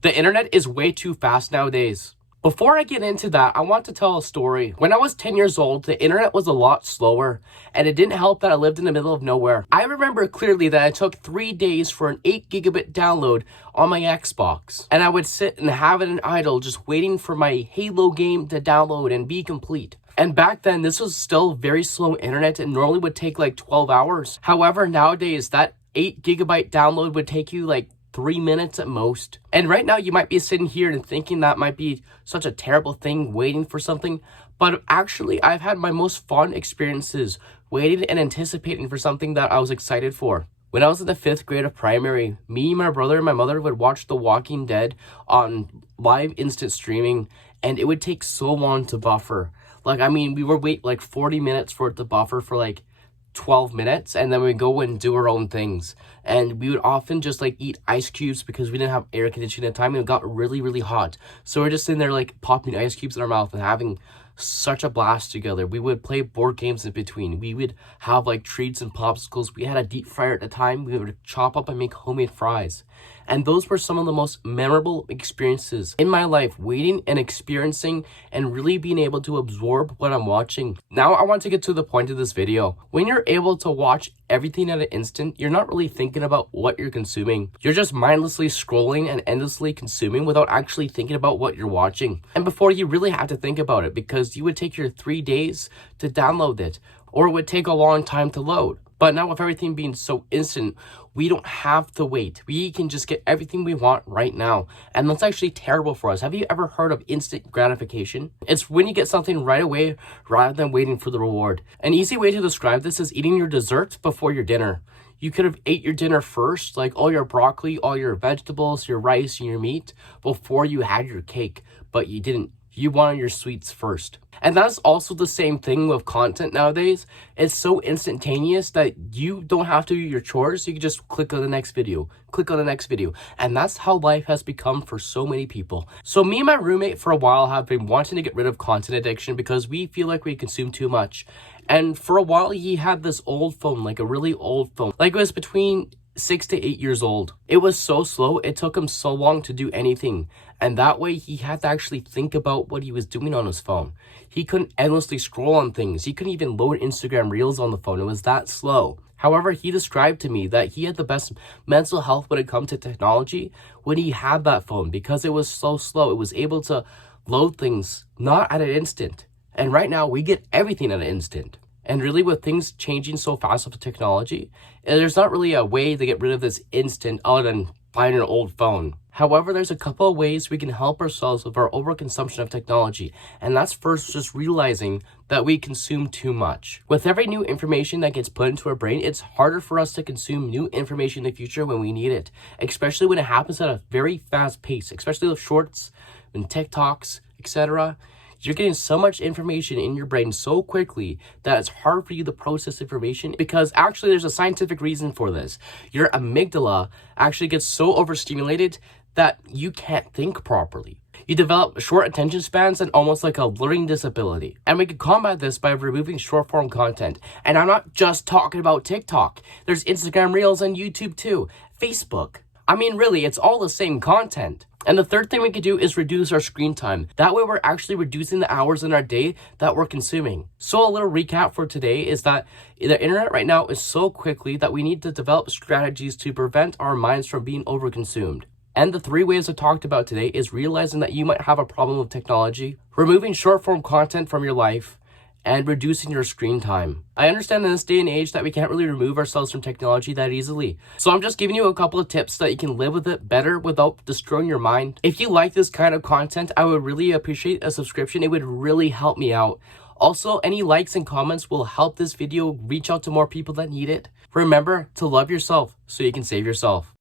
The internet is way too fast nowadays. Before I get into that, I want to tell a story. When I was 10 years old, the internet was a lot slower, and it didn't help that I lived in the middle of nowhere. I remember clearly that it took 3 days for an 8 gigabit download on my Xbox, and I would sit and have it in idle just waiting for my Halo game to download and be complete. And back then, this was still very slow internet and normally would take like 12 hours. However, nowadays, that 8 gigabyte download would take you like 3 minutes at most. And right now you might be sitting here and thinking that might be such a terrible thing, waiting for something. But actually, I've had my most fun experiences waiting and anticipating for something that I was excited for. When I was in the 5th grade of primary, me, my brother, and my mother would watch The Walking Dead on live instant streaming, and it would take so long to buffer. We would wait like 40 minutes for it to buffer for like 12 minutes, and then we'd go and do our own things. And we would often just like eat ice cubes because we didn't have air conditioning at the time, and it got really, really hot. So we're just sitting there like popping ice cubes in our mouth and having such a blast together. We would play board games in between. We would have like treats and popsicles. We had a deep fryer at the time. We would chop up and make homemade fries. And those were some of the most memorable experiences in my life, waiting and experiencing and really being able to absorb what I'm watching. Now I want to get to the point of this video. When you're able to watch everything at an instant, you're not really thinking about what you're consuming. You're just mindlessly scrolling and endlessly consuming without actually thinking about what you're watching. And before, you really had to think about it because you would take your 3 days to download it, or it would take a long time to load. But now with everything being so instant, we don't have to wait. We can just get everything we want right now. And that's actually terrible for us. Have you ever heard of instant gratification? It's when you get something right away rather than waiting for the reward. An easy way to describe this is eating your dessert before your dinner. You could have ate your dinner first, like all your broccoli, all your vegetables, your rice, and your meat, before you had your cake, but you didn't. You wanted your sweets first. And that's also the same thing with content nowadays. It's so instantaneous that you don't have to do your chores. You can just click on the next video, click on the next video. And that's how life has become for so many people. So me and my roommate for a while have been wanting to get rid of content addiction because we feel like we consume too much. And for a while, he had this old phone, like a really old phone. Like it was between 6 to 8 years old. It was so slow, it took him so long to do anything. And that way he had to actually think about what he was doing on his phone. He couldn't endlessly scroll on things. He couldn't even load Instagram Reels on the phone. It was that slow. However, he described to me that he had the best mental health when it comes to technology when he had that phone because it was so slow. It was able to load things not at an instant. And right now we get everything at an instant. And really, with things changing so fast with technology, there's not really a way to get rid of this instant other than buying an old phone. However, there's a couple of ways we can help ourselves with our overconsumption of technology. And that's first just realizing that we consume too much. With every new information that gets put into our brain, it's harder for us to consume new information in the future when we need it, especially when it happens at a very fast pace, especially with shorts and TikToks, etc. You're getting so much information in your brain so quickly that it's hard for you to process information because actually there's a scientific reason for this. Your amygdala actually gets so overstimulated that you can't think properly. You develop short attention spans and almost like a learning disability. And we can combat this by removing short form content. And I'm not just talking about TikTok. There's Instagram Reels and YouTube too. Facebook. I mean, really, it's all the same content. And the third thing we could do is reduce our screen time. That way we're actually reducing the hours in our day that we're consuming. So a little recap for today is that the internet right now is so quickly that we need to develop strategies to prevent our minds from being overconsumed. And the 3 ways I talked about today is realizing that you might have a problem with technology, removing short form content from your life, and reducing your screen time. I understand in this day and age that we can't really remove ourselves from technology that easily. So I'm just giving you a couple of tips so that you can live with it better without destroying your mind. If you like this kind of content, I would really appreciate a subscription. It would really help me out. Also, any likes and comments will help this video reach out to more people that need it. Remember to love yourself so you can save yourself.